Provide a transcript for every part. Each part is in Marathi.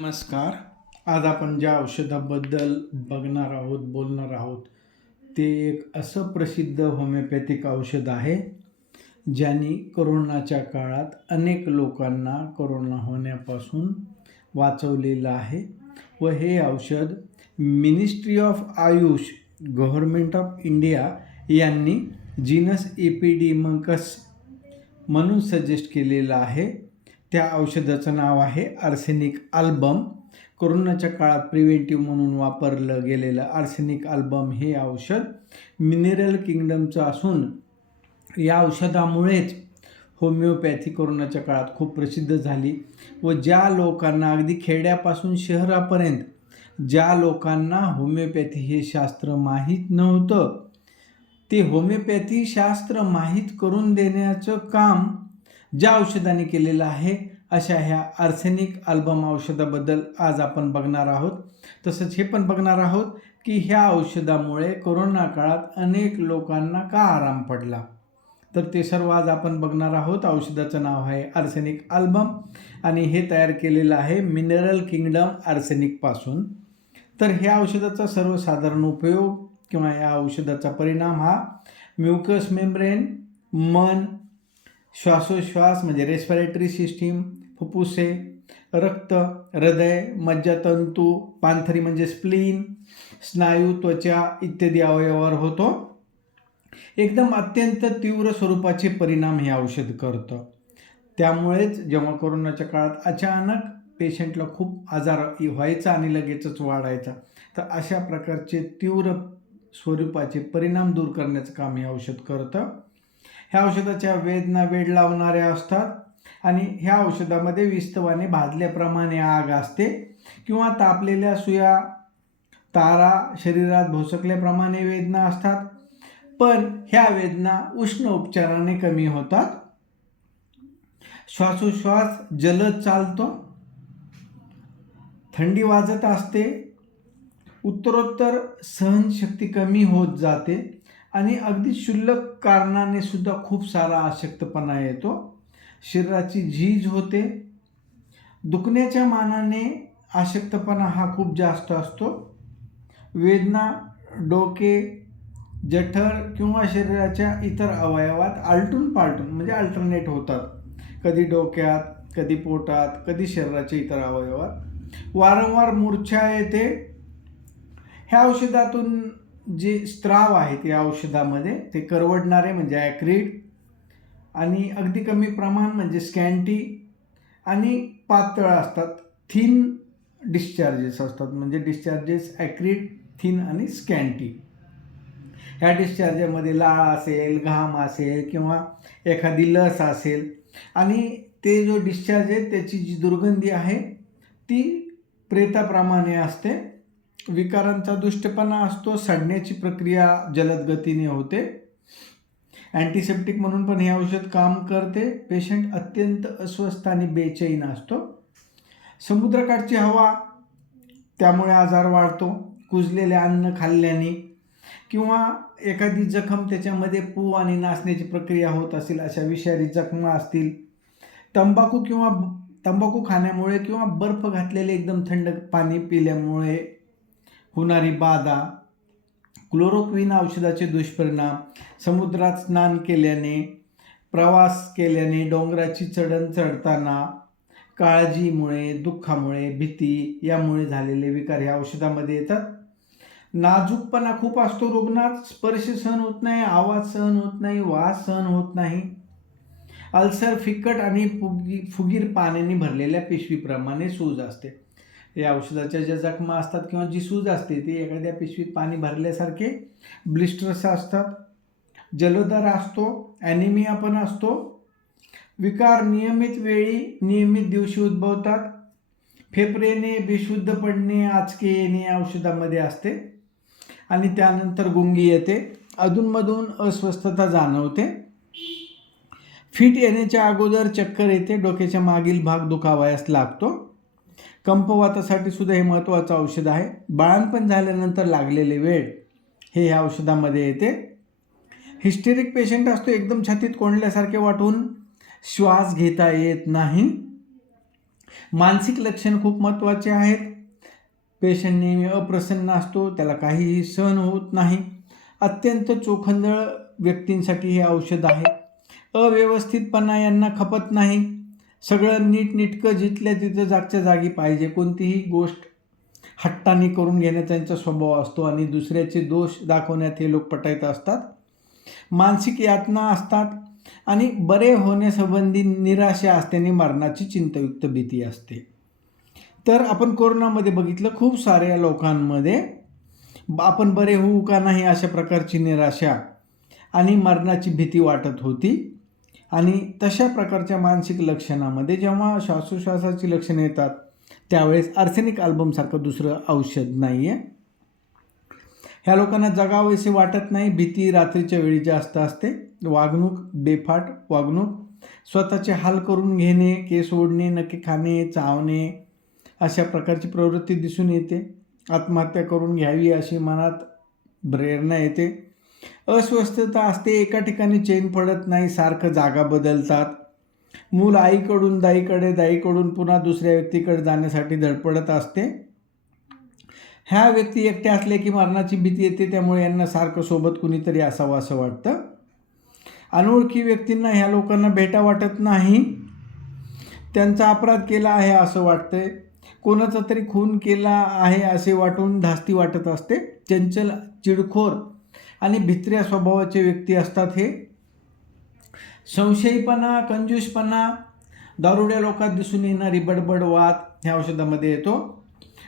नमस्कार. आज आपण ज्या औषधाबद्दल बोलणार आहोत, ते एक असं प्रसिद्ध होमिओपॅथिक औषध आहे, ज्याने कोरोनाच्या काळात अनेक लोकांना कोरोना होण्यापासून वाचवलेलं आहे. व हे औषध ministry of Ayush, government of India यांनी जीनस एपिडेमिकस म्हणून सजेस्ट केलेलं आहे. त्या औषधाचं नाव आहे आर्सेनिक अल्बम. कोरोनाच्या काळात प्रिव्हेंटिव्ह म्हणून वापरलं गेलेलं आर्सेनिक अल्बम हे औषध मिनरल किंगडमचं असून या औषधामुळेच होमिओपॅथी कोरोनाच्या काळात खूप प्रसिद्ध झाली. व ज्या लोकांना अगदी खेड्यापासून शहरापर्यंत ज्या लोकांना होमिओपॅथी हे शास्त्र माहीत नव्हतं, ते होमिओपॅथी शास्त्र माहीत करून देण्याचं काम ज्या औषधाने केलेलं आहे, अशा ह्या आर्सेनिक अल्बम औषधाबद्दल आज आपण बघणार आहोत. तसंच हे पण बघणार आहोत की ह्या औषधामुळे कोरोना काळात अनेक लोकांना का आराम पडला. तर ते सर्व आज आपण बघणार आहोत. औषधाचं नाव आहे आर्सेनिक अल्बम आणि हे तयार केलेलं आहे मिनरल किंगडम आर्सेनिकपासून. तर ह्या औषधाचा सर्वसाधारण उपयोग किंवा या औषधाचा परिणाम हा म्युकस मेम्ब्रेन, मन, श्वासोश्वास म्हणजे रेस्पिरेटरी सिस्टीम, फुफ्फुसे, रक्त, हृदय, मज्जातंतू, पांथरी म्हणजे स्प्लीन, स्नायू, त्वचा इत्यादी अवयवावर होतो. एकदम अत्यंत तीव्र स्वरूपाचे परिणाम हे औषध करतं. त्यामुळेच जेव्हा कोरोनाच्या काळात अचानक पेशंटला खूप आजार व्हायचा आणि लगेचच वाढायचा, तर अशा प्रकारचे तीव्र स्वरूपाचे परिणाम दूर करण्याचं काम हे औषध करतं. ह्या औषधाच्या वेदना वेड लावणाऱ्या असतात आणि ह्या औषधामध्ये विस्तवाने भाजल्याप्रमाणे आग असते किंवा तापलेल्या सुया, तारा शरीरात भोसकल्याप्रमाणे वेदना असतात. पण ह्या वेदना उष्ण उपचाराने कमी होतात. श्वासोश्वास जलद चालतो, थंडी वाजत असते, उत्तरोत्तर सहनशक्ती कमी होत जाते आणि अगदी क्षुल्लक कारणाने सुद्धा खूप सारा अशक्तपणा येतो. शरीराची झीज होते. दुखण्याच्या मानाने अशक्तपणा हा खूप जास्त असतो. वेदना डोके, जठर किंवा शरीराच्या इतर अवयवात आलटून पालटून म्हणजे अल्टरनेट होतात. कधी डोक्यात, कधी पोटात, कधी शरीराच्या इतर अवयवात. वारंवार मूर्छा येते. ह्या औषधातून जे स्त्राव आहेत या औषधामध्ये ते करवडणारे म्हणजे ॲक्रिड आणि अगदी कमी प्रमाण म्हणजे स्कॅन्टी आणि पातळ असतात. थिन डिस्चार्जेस असतात म्हणजे डिस्चार्जेस ॲक्रिड, थिन आणि स्कॅन्टी. ह्या डिस्चार्जमध्ये लाळ असेल, घाम असेल किंवा एखादी लस असेल आणि ते जो डिस्चार्ज आहे त्याची जी दुर्गंधी आहे ती प्रेताप्रमाणे असते. विकारांचा दुष्टपणा असतो. सडण्याची प्रक्रिया जलद गतीने होते. अँटीसेप्टिक म्हणून पण हे औषध काम करते. पेशंट अत्यंत अस्वस्थ आणि बेचैन असतो. समुद्रकाठची हवा, त्यामुळे आजार वाढतो. कुजलेले अन्न खाल्ल्याने किंवा एखादी जखम त्याच्यामध्ये पू आणि नासण्याची प्रक्रिया होत असेल, अशा विषारी जखमा असतील. तंबाखू खाण्यामुळे किंवा बर्फ घातलेले एकदम थंड पाणी पिल्यामुळे होणारी बाधा. क्लोरोक्विन औषधाचे दुष्परिणाम. समुद्रात स्नान केल्याने, प्रवास केल्याने, डोंगराची चढण चढताना, काळजीमुळे, दुःखामुळे, भीती यामुळे झालेले विकार ह्या औषधामध्ये येतात. नाजूकपणा खूप असतो रुग्णात. स्पर्श सहन होत नाही, आवाज सहन होत नाही, वास सहन होत नाही. अल्सर, फिकट आणि फुगीर पाण्याने भरलेल्या पिशवीप्रमाणे सूज असते. या औषधाच्या ज्या जखमा असतात किंवा जी सूज असते ती एखाद्या पिशवीत पाणी भरल्यासारखे ब्लिस्टर्स असतात. जलोदर असतो, ॲनिमिया पण असतो. विकार नियमित वेळी, नियमित दिवशी उद्भवतात. फेफरेने बेशुद्ध पडणे, आचके येणे या औषधामध्ये असते आणि त्यानंतर गुंगी येते. अधूनमधून अस्वस्थता जाणवते. फिट येण्याच्या अगोदर चक्कर येते. डोक्याच्या मागील भाग दुखावयास लागतो. कंपवातासाठी सुद्धा हे महत्त्वाचं औषध आहे. बाळंतपण झाल्यानंतर लागलेले वेळ हे ह्या औषधामध्ये येते. हिस्टेरिक पेशंट असतो, एकदम छातीत कोंडल्यासारखे वाटून श्वास घेता येत नाही. मानसिक लक्षण खूप महत्त्वाचे आहेत. पेशंट नेहमी अप्रसन्न असतो, त्याला काहीही सहन होत नाही. अत्यंत चोखंदळ व्यक्तींसाठी हे औषध आहे. अव्यवस्थितपणा यांना खपत नाही. सगळं नीटनेटकं जिथल्या तिथं जागच्या जागी पाहिजे. कोणतीही गोष्ट हट्टाने करून घेण्याचा त्यांचा स्वभाव असतो आणि दुसऱ्याचे दोष दाखवण्यात हे लोक पटाईत असतात. मानसिक यातना असतात आणि बरे होण्यासंबंधी निराशा असल्याने मरणाची चिंतायुक्त भीती असते. तर आपण कोरोनामध्ये बघितलं, खूप साऱ्या लोकांमध्ये आपण बरे होऊ का नाही अशा प्रकारची निराशा आणि मरणाची भीती वाटत होती. आणि तशा प्रकारच्या मानसिक लक्षणामध्ये जेव्हा श्वासोश्वासाची लक्षणं येतात त्यावेळेस आर्सेनिक अल्बमसारखं दुसरं औषध नाही आहे. ह्या लोकांना जगावेसे वाटत नाही. भीती रात्रीच्या वेळी जास्त असते. वागणूक बेफाट वागणूक, स्वतःचे हाल करून घेणे, केस ओढणे, नखे खाणे, चावणे अशा प्रकारची प्रवृत्ती दिसून येते. आत्महत्या करून घ्यावी अशी मनात प्रेरणा येते. अस्वस्थता असते. एका ठिकाणी चैन पडत नाही. सारखं जागा बदलतात. मूल आईकडून दाईकडे, दाईकडून पुन्हा दुसऱ्या व्यक्तीकडे जाण्यासाठी धडपडत असते. ह्या व्यक्ती एकट्या असल्या की मरणाची भीती येते. त्यामुळे यांना सारखं सोबत कुणीतरी असावं असं वाटतं. अनोळखी व्यक्तींना ह्या लोकांना भेटा वाटत नाही. त्यांचा अपराध केला आहे असं वाटतंय. कोणाचा तरी खून केला आहे असे वाटून धास्ती वाटत असते. चंचल, चिडखोर आणि भित्र्या स्वभावाचे व्यक्ती असतात हे. संशयीपणा, कंजूसपणा, दारुड्या लोकात दिसून येणारी बडबड, वाद ह्या औषधामध्ये येतो.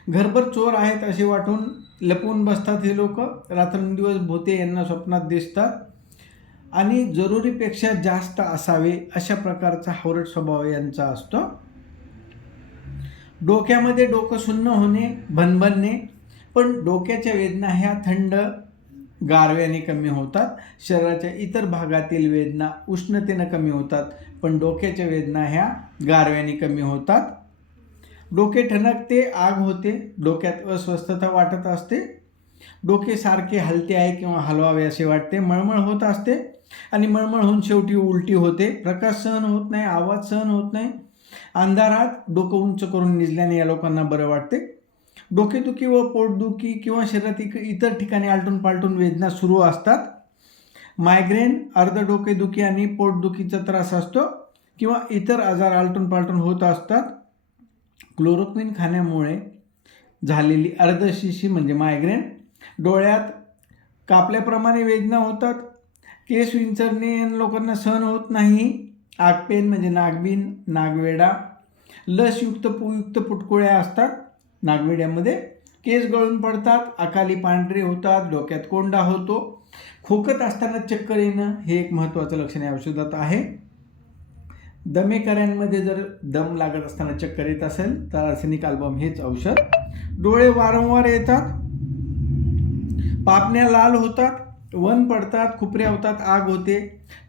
घरभर चोर आहेत असे वाटून लपून बसतात हे लोक. रात्रंदिवस भूते यांना स्वप्नात दिसतात आणि जरुरीपेक्षा जास्त असावे अशा प्रकारचा हावरट स्वभाव यांचा असतो. डोक्यामध्ये डोकं सुन्न होणे, भणभणणे, पण डोक्याच्या वेदना ह्या थंड गारव्याने कमी होतात. शरीराच्या इतर भागातील वेदना उष्णतेनं कमी होतात, पण डोक्याच्या वेदना ह्या गारव्याने कमी होतात. डोके ठणकते, आग होते, डोक्यात अस्वस्थता वाटत असते, डोके सारखे हलते आहे किंवा हलवावे असे वाटते, मळमळ होत असते आणि मळमळ होऊन शेवटी उलटी होते. प्रकाश सहन होत नाही, आवाज सहन होत नाही. अंधारात डोकं उंच करून निजल्याने या लोकांना बरं वाटते. डोकेदुखी व पोटदुखी किंवा शरीरात इतर ठिकाणी आलटून पालटून वेदना सुरू असतात. मायग्रेन, अर्ध डोकेदुखी आणि पोटदुखीचा त्रास असतो किंवा इतर आजार आलटून पालटून होत असतात. क्लोरोक्विन खाण्यामुळे झालेली अर्धशिशी म्हणजे मायग्रेन. डोळ्यात कापल्याप्रमाणे वेदना होतात. केस विंचरणे लोकांना सहन होत नाही. आगपेन म्हणजे नागबीन, नागवेडा, लसयुक्त पुयुक्त पुटकुळ्या असतात नागवेड्यामध्ये. केस गळून पडतात, अकाली पांढरे होतात, डोक्यात कोंडा होतो. खोकत असताना चक्कर येणं हे एक महत्त्वाचं लक्षण या औषधात आहे. दमेकऱ्यांमध्ये जर दम लागत असताना चक्कर येत असेल तर आर्सेनिक अल्बम हेच औषध. डोळे वारंवार येतात, पापण्या लाल होतात, वन पडतात, खुपऱ्या होतात, आग होते,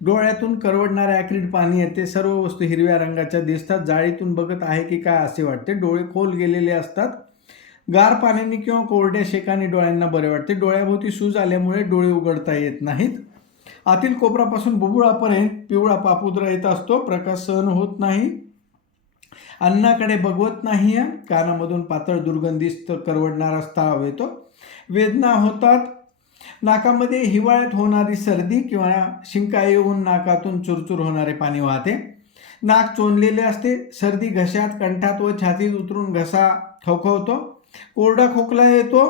डोळ्यातून करवडणारे ॲक्रिड पाणी येते, सर्व वस्तू हिरव्या रंगाच्या दिसतात, जाळीतून बघत आहे की काय असे वाटते, डोळे खोल गेलेले असतात, गार पाण्याने किंवा कोरड्या शेकाने डोळ्यांना बरे वाटते, डोळ्याभोवती सूज आल्यामुळे डोळे उघडता येत नाहीत, आतील कोपरापासून बुबुळापर्यंत पिवळा पापुद्रा येत असतो, प्रकाश सहन होत नाही, अन्नाकडे बघवत नाही, कानामधून पातळ दुर्गंधिस्त करवडणारा स्त्राव येतो, वेदना होतात, नाकामध्ये हिवाळ्यात होणारी सर्दी किंवा शिंका येऊन नाकातून चुरचुर होणारे पाणी वाहते, नाक चोंदलेले असते, सर्दी घशात, कंठात व छातीत उतरून घसा खवखवतो, कोरडा खोकला येतो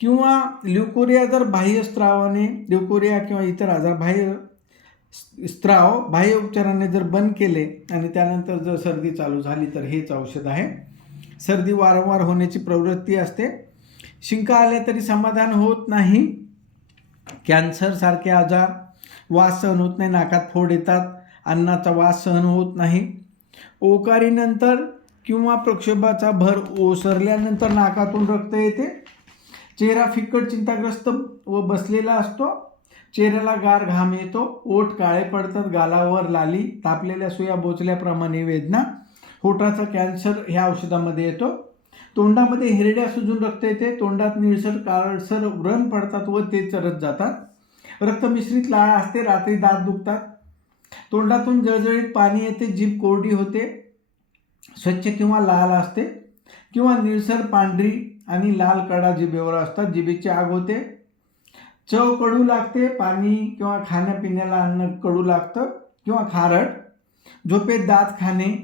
किंवा ल्युकोरिया जर बाह्य स्त्रावाने, ल्युकोरिया किंवा इतर आजार बाह्य स्त्राव बाह्य उपचाराने जर बंद केले आणि त्यानंतर जर सर्दी चालू झाली तर हेच औषध आहे. सर्दी वारंवार होण्याची प्रवृत्ती असते, शिंका आल्या तरी समाधान होत नाही, कॅन्सर सारखे आजार, वास सहन होत नाही, नाकात फोड येतात, अन्नाचा वास सहन होत नाही, ओकारीनंतर किंवा प्रक्षोभाचा भर ओसरल्यानंतर नाकातून रक्त येते, चेहरा फिक्कट चिंताग्रस्त व बसलेला असतो, चेहऱ्याला गार घाम येतो, ओठ काळे पडतात, गालावर लाली, तापलेल्या सुया बोचल्याप्रमाणे वेदना, होठाचा कॅन्सर ह्या औषधामध्ये येतो, तोंडामध्ये हिरड्या सुजून रक्त येते, तोंडात निळसर काळसर व्रण पडतात व ते चरत जातात, रक्तमिश्रित लाळ असते, रात्री दात दुखतात, तोंडातून जळजळीत पाणी येते, जीभ कोरडी होते, स्वच्छ किंवा लाल असते किंवा निळसर पांढरी आणि लाल कडा जिभेवर असतात. जिभेची आग होते, चव कडू लागते, पाणी किंवा खाण्यापिण्याला अन्न कडू लागतं किंवा खारट, झोपेत दात खाणे,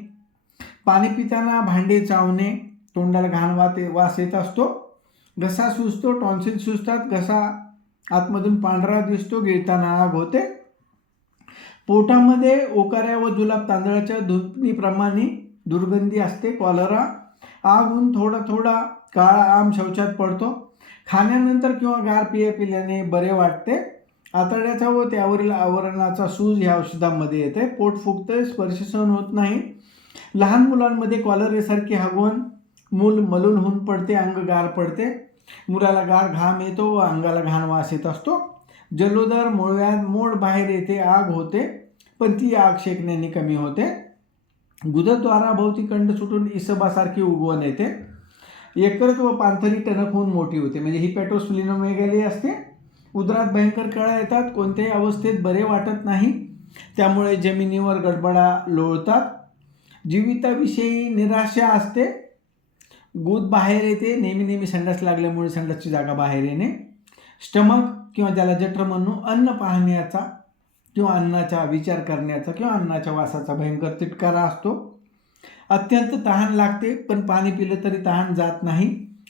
पाणी पिताना भांडे चावणे, तोंडाला घाण वास येत असतो, घसा सुजतो, टॉन्सिल सुजतात, घसा आतमधून पांढरा दिसतो, गिळताना आग होते, पोटामध्ये ओकाऱ्या व जुलाब तांदळाच्या धुपणीप्रमाणे दुर्गंधी असते, कॉलरा, आग होऊन थोडा थोडा काळा आंब शौचात पडतो, खाण्यानंतर किंवा गार पेय पिल्याने बरे वाटते, आतड्याचा व त्यावरील आवरणाचा सूज ह्या औषधामध्ये येते, पोट फुगते, स्पर्श सहन होत नाही, लहान मुलांमध्ये कॉलरेसारखी हगवण, मूल मलूल होऊन पडते, अंग गार पडते, मुलाला गार घाम येतो व अंगाला घाण वास येत असतो, जलोदर, मूळव्याध, मोड बाहेर येते, आग होते, पण ती आग शेकण्याने कमी होते, गुदद्वाराभोवती कंड सुटून इसबासारखी उगवण येते, यकृत व पांथरी टणक होऊन मोठी होते, म्हणजे हिपॅटोस्प्लिनोमेगाली असते, उदरात भयंकर कळा येतात, कोणत्याही अवस्थेत बरे वाटत नाही, त्यामुळे जमिनीवर गडबडा लोळतात, जीविताविषयी निराशा असते, गुद बाहेर येते, नेहमी संडास लागल्यामुळे संडासची जागा बाहेर येणे, स्टमक किंवा ज्याला जठर म्हणू, अन्न पाहण्याचा किंवा अन्नाचा विचार करण्याचा किंवा अन्नाच्या वासाचा भयंकर तिटकारा असतो, अत्यंत तहान लागते पण पाणी पिलं तरी तहान जात नाही,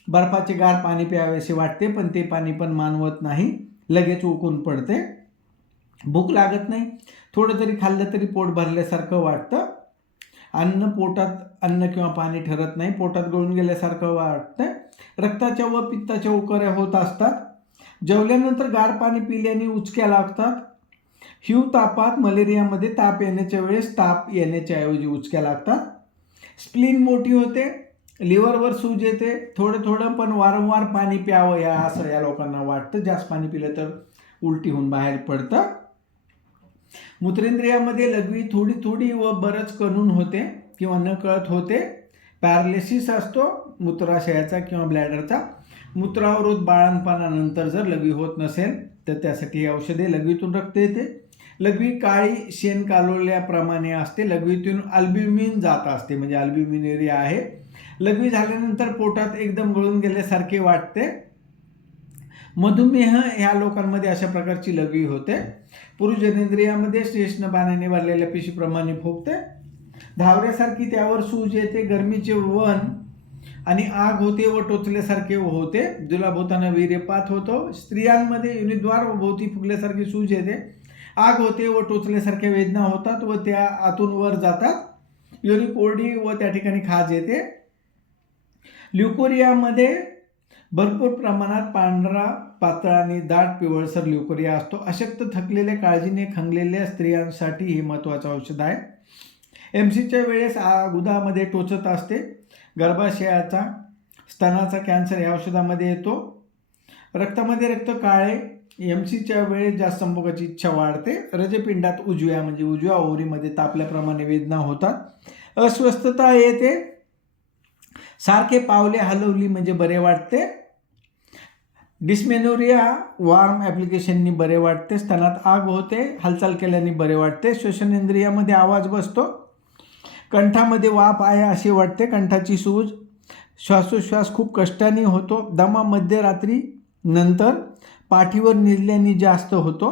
बर्फाचे गार पाणी प्यावेसे वाटते पण ते पाणी पण मानवत नाही, लगेच उकून पडते, भूक लागत नाही, थोडं जरी खाल्लं तरी पोट भरल्यासारखं वाटतं, अन्न पोटात अन्न किंवा पाणी ठरत नाही, पोटात गळून गेल्यासारखं वाटतं, रक्ताच्या व पित्ताच्या उकऱ्या होत असतात, जेवल्यानंतर गार पाणी पिल्याने उचक्या लागतात, हिव तापात मलेरियामध्ये ताप येण्याच्या वेळेस ताप येण्याच्या ऐवजी उचक्या लागतात, स्प्लीन मोठी होते, लिव्हरवर सूज येते, थोडं पण वारंवार पाणी प्यावं असं या लोकांना वाटतं, जास्त पाणी पिलं तर उलटी होऊन बाहेर पडतं, मूत्रेंद्रियामध्ये लघवी थोडी थोडी व बरंच कणून होते किंवा न कळत होते, पॅरालिसिस असतो मूत्राशयाचा किंवा ब्लॅडरचा, मूत्रावरोध बाळंतपणानंतर जर लघवी होत नसेल तर त्यासाठी ही औषधे, लघवीतून रक्त येते, लघवी काळी शेण कालवल्याप्रमाणे असते, लघवीतून अल्ब्युमिन जात असते, म्हणजे अल्ब्युमिनेरिया आहे, लघवी झाल्यानंतर पोटात एकदम गळून गेल्यासारखे वाटते, मधुमेह ह्या लोकांमध्ये अशा प्रकारची लघवी होते, पुरुष जनेंद्रियामध्ये श्लेष्म पाण्याने भरलेल्या पिशीप्रमाणे फुगते, धावऱ्यासारखी त्यावर सूज येते, गरमीचे वन आणि आग होते व टोचल्यासारखे होते, जुलाब होताना वीर्यपात होतो, स्त्रियांमध्ये योनिद्वार व भोवती फुगल्यासारखी सूज येते, आग होते व टोचल्यासारख्या वेदना होतात व त्या आतून वर जातात, योनी कोरडी व त्या ठिकाणी खाज येते, ल्युकोरियामध्ये भरपूर प्रमाणात पांढरा पातळ आणि दाट पिवळसर ल्युकोरिया असतो, अशक्त थकलेल्या काळजीने खंगलेल्या स्त्रियांसाठी हे महत्त्वाचं औषध आहे, एमसीच्या वेळेस गुदामध्ये टोचत असते, गर्भाशयाचा स्तनाचा कॅन्सर या औषधामध्ये येतो, रक्तामध्ये रक्त काळे, एमसीच्या वेळेस जास्त संभोगाची इच्छा वाढते, रजपिंडात उजव्या ओवरीमध्ये तापल्याप्रमाणे वेदना होतात, अस्वस्थता येते, सारखे पावले हलवली म्हणजे बरे वाटते, डिस्मेनोरिया वॉर्म ॲप्लिकेशननी बरे वाटते, स्तनात आग होते, हालचाल केल्याने बरे वाटते, श्वसनेंद्रियामध्ये आवाज बसतो, कंठामध्ये वाफ आहे असे वाटते, कंठाची सूज, श्वासोश्वास खूप कष्टाने होतो, दमा मध्यरात्री नंतर पाठीवर निजल्याने जास्त होतो,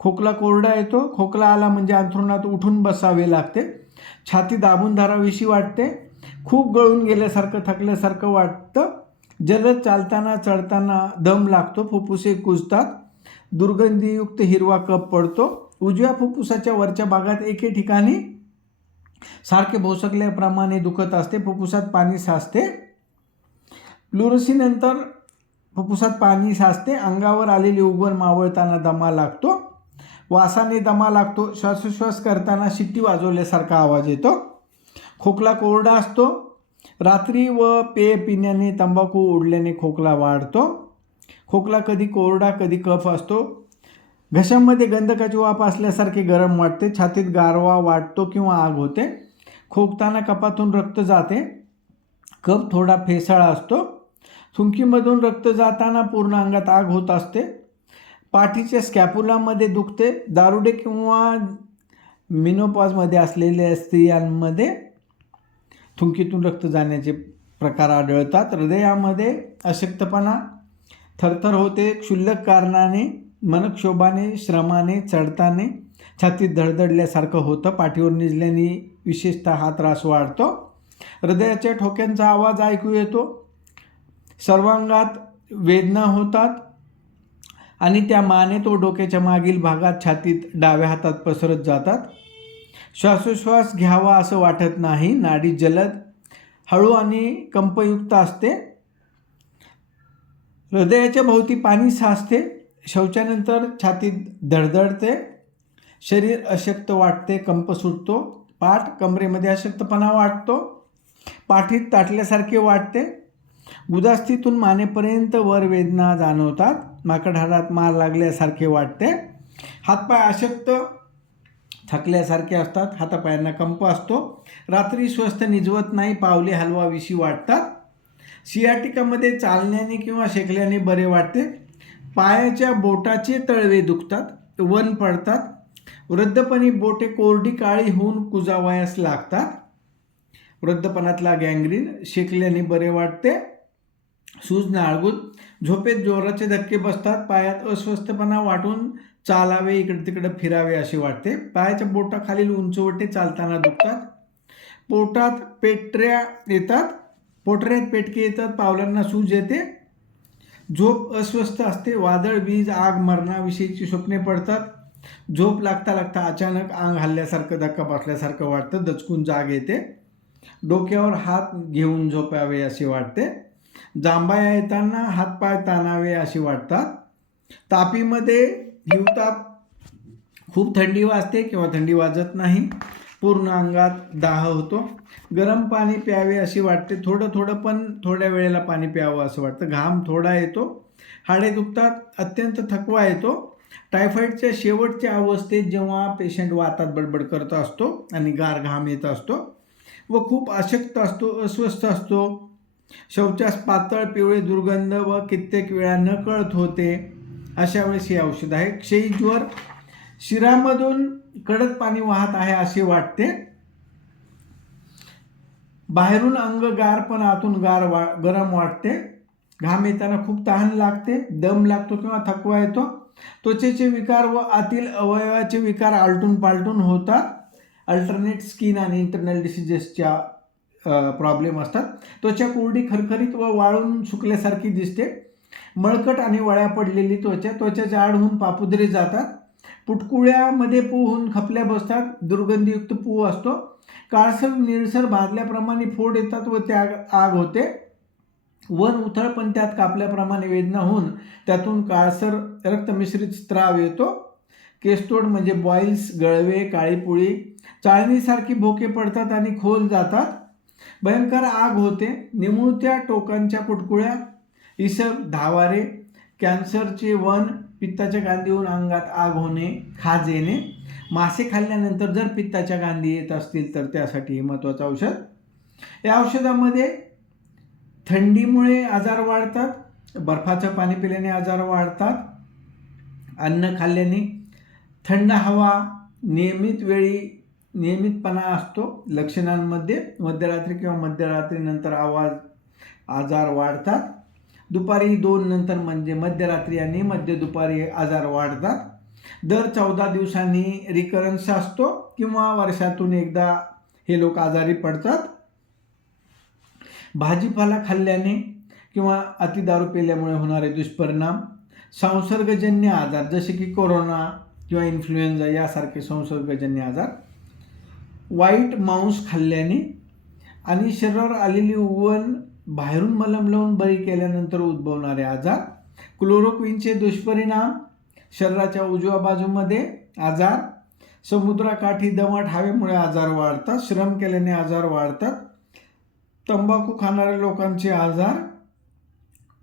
खोकला कोरडा येतो, खोकला आला म्हणजे अंथरुणात उठून बसावे लागते, छाती दाबून धरावीशी वाटते, खूप गळून गेल्यासारखं थकल्यासारखं वाटतं, जलद चालताना चढताना दम लागतो, फुफ्फुसे कुजतात, दुर्गंधीयुक्त हिरवा कप पडतो, उजव्या फुफ्फुसाच्या वरच्या भागात एके ठिकाणी सारखे भोसकल्याप्रमाणे दुखत असते, फुफ्फुसात पाणी साचते, प्लुरसीनंतर फुफ्फुसात पाणी साचते, अंगावर आलेली उगवण मावळताना दमा लागतो, वासाने दमा लागतो, श्वासोश्वास करताना शिट्टी वाजवल्यासारखा आवाज येतो, खोकला कोरडा असतो, रात्री व पेय पिण्याने तंबाखू ओढल्याने खोकला वाढतो, खोकला कधी कोरडा कधी कफ असतो, घशामध्ये गंधकाची वाफ असल्यासारखे गरम वाटते, छातीत गारवा वाटतो किंवा आग होते, खोकताना कपातून रक्त जाते, कफ थोडा फेसाळा असतो, थुंकीमधून रक्त जाताना पूर्ण अंगात आग होत असते, पाठीच्या स्कॅपुलामध्ये दुखते, दारुडे किंवा मिनोपॉजमध्ये असलेल्या स्त्रियांमध्ये थुंकीतून रक्त जाण्याचे प्रकार आढळतात. हृदयामध्ये अशक्तपणा, थरथर होते, क्षुल्लक कारणाने, मनक्षोभाने, श्रमाने, चढताने छातीत धडधडल्यासारखं होतं. पाठीवर निजल्याने विशेषतः हा त्रास वाढतो. हृदयाच्या ठोक्यांचा आवाज ऐकू येतो. सर्वांगात वेदना होतात आणि त्या मानेत व डोक्याच्या मागील भागात, छातीत, डाव्या हातात पसरत जातात. श्वासोश्वास घ्यावा असं वाटत नाही. नाडी जलद, हळू आणि कंपयुक्त असते. हृदयाच्या भोवती पाणी साचते. शौचानंतर छातीत धडधडते. शरीर अशक्त वाटते, कंप सुटतो. पाठ, कमरेमध्ये अशक्तपणा वाटतो. पाठीत ताटल्यासारखे वाटते. गुदास्तीतून मानेपर्यंत वर वेदना जाणवतात. माकडहाडात मार लागल्यासारखे वाटते. हातपाय अशक्त, थकल्यासारखे असतात. हातापायांना कंप असतो. रात्री स्वस्थ निजवत नाही. पावले हलवाविशी वाटतात. सियाटिकामध्ये चालण्याने किंवा शेकल्याने बरे वाटते. पायाच्या बोटाचे तळवे दुखतात, वन पडतात. वृद्धपणी बोटे कोरडी काळी होऊन कुजावयास लागतात. वृद्धपणातला गँग्रीन, शेकल्याने बरे वाटते. सूज नाळगुत, झोपेत जोराचे धक्के बसतात. पायात अस्वस्थपणा वाटून चालावे, इकडे तिकडे फिरावे असे वाटते. पायाच्या बोटाखालील उंचवटे चालताना दुखतात. पोटात पेटऱ्या येतात, पोटऱ्यात पेटके येतात. पावलांना सूज येते. झोप अस्वस्थ असते. वादळ, वीज, आग, मरणाविषयीची स्वप्ने पडतात. झोप लागता लागता अचानक अंग हल्ल्यासारखं, धक्का बसल्यासारखं वाटतं. दचकून जाग येते. डोक्यावर हात घेऊन झोपावे असे वाटते. जांभया येताना हातपाय ताणावे असे वाटतात. तापीमध्ये हिवताप, खूप थंडी वाजते किंवा थंडी वाजत नाही. पूर्ण अंगात दाह होतो. गरम पाणी प्यावे असे वाटते. थोडं थोडं पण थोड्या वेळेला पाणी प्यावं असं वाटतं. घाम थोडा येतो. हाडे दुखतात. अत्यंत थकवा येतो. टायफॉईडच्या शेवटच्या अवस्थेत जेव्हा पेशंट वातात बडबड करत असतो आणि गार घाम येत असतो व खूप अशक्त असतो, अस्वस्थ असतो. शौचास पातळ पिवळे दुर्गंध व कित्येक वेळा नकळत होते, अशा वेळेस हे औषध आहे. क्षयी ज्वर, शिरामधून कडक पाणी वाहत आहे असे वाटते. बाहेरून अंग गार पण आतून गरम वाटते. घाम येताना खूप तहान लागते. दम लागतो किंवा थकवा येतो. त्वचेचे विकार व आतील अवयवाचे विकार आलटून पालटून होतात. अल्टरनेट स्किन आणि इंटरनल डिसीजेसच्या प्रॉब्लेम असतात. त्वचा कोरडी, खरखरीत व वाळून सुकल्यासारखी दिसते. मळकट आणि वळ्या पडलेली त्वचा, त्वचाच्या आड होऊन पापुद्रे जातात. पुटकुळ्यामध्ये पू होऊन खपल्या बसतात. दुर्गंधीयुक्त पू असतो. काळसर निळसर भाजल्याप्रमाणे फोड येतात व त्या आग होते. वन उथळ पण त्यात कापल्याप्रमाणे वेदना होऊन त्यातून काळसर रक्तमिश्रित स्त्राव येतो. केसतोड म्हणजे बॉईल्स, गळवे, काळीपुळी, चाळणीसारखी भोके पडतात आणि खोल जातात. भयंकर आग होते. निमुळत्या टोकांच्या पुटकुळ्या, इसब, धावारे, कॅन्सरचे वन, पित्ताच्या गांधीहून अंगात आग होणे, खाज येणे. मासे खाल्ल्यानंतर जर पित्ताच्या गांधी येत असतील तर त्यासाठी हे महत्त्वाचं औषध. या औषधामध्ये थंडीमुळे आजार वाढतात. बर्फाचं पाणी पिल्याने आजार वाढतात. अन्न खाल्ल्याने, थंड हवा, नियमित वेळी नियमितपणा असतो. लक्षणांमध्ये मध्यरात्री किंवा मध्यरात्रीनंतर आजार वाढतात. दुपारी 2 नंतर म्हणजे मध्यरात्री आणि मध्य दुपारी आजार वाढतात. दर 14 दिवसांनी रिकरन्स असतो किंवा वर्षातून एकदा हे लोक आजारी पडतात. भाजीपाला खाल्ल्याने किंवा अति दारू पिल्यामुळे होणारे दुष्परिणाम, संसर्गजन्य आजार जसे की कोरोना किंवा इन्फ्लुएन्झा यासारखे संसर्गजन्य आजार, वाईट मांस खाल्ल्याने आणि शरीरावर आलेली उवण बाहेरून मलम लावून बरी केल्यानंतर उद्भवणारे आजार, क्लोरोक्विनचे दुष्परिणाम, शरीराच्या उजव्या बाजूमध्ये आजार, समुद्राकाठी दमट हवेमुळे आजार वाढतात, श्रम केल्याने आजार वाढतात, तंबाखू खाणाऱ्या लोकांचे आजार,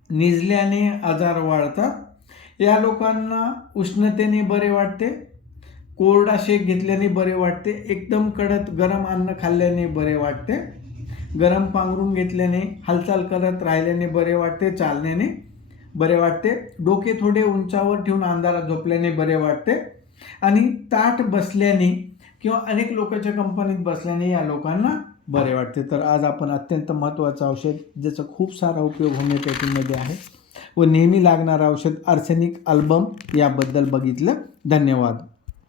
निजल्याने आजार वाढतात. या लोकांना उष्णतेने बरे वाटते, कोरडा शेक घेतल्याने बरे वाटते, एकदम कडक गरम अन्न खाल्ल्याने बरे वाटते, गरम पांघरून घेतल्याने, हालचाल करत राहिल्याने बरे वाटते, चालण्याने बरे वाटते, डोके थोडे उंचावर ठेवून अंधारात झोपल्याने बरे वाटते आणि ताठ बसल्याने किंवा अनेक लोकांच्या कंपनीत बसल्याने या लोकांना बरे वाटते. तर आज आपण अत्यंत महत्त्वाचं औषध ज्याचा खूप सारा उपयोग होमिओपॅथीमध्ये आहे व नेहमी लागणारं औषध आर्सेनिक अल्बम याबद्दल बघितलं. धन्यवाद.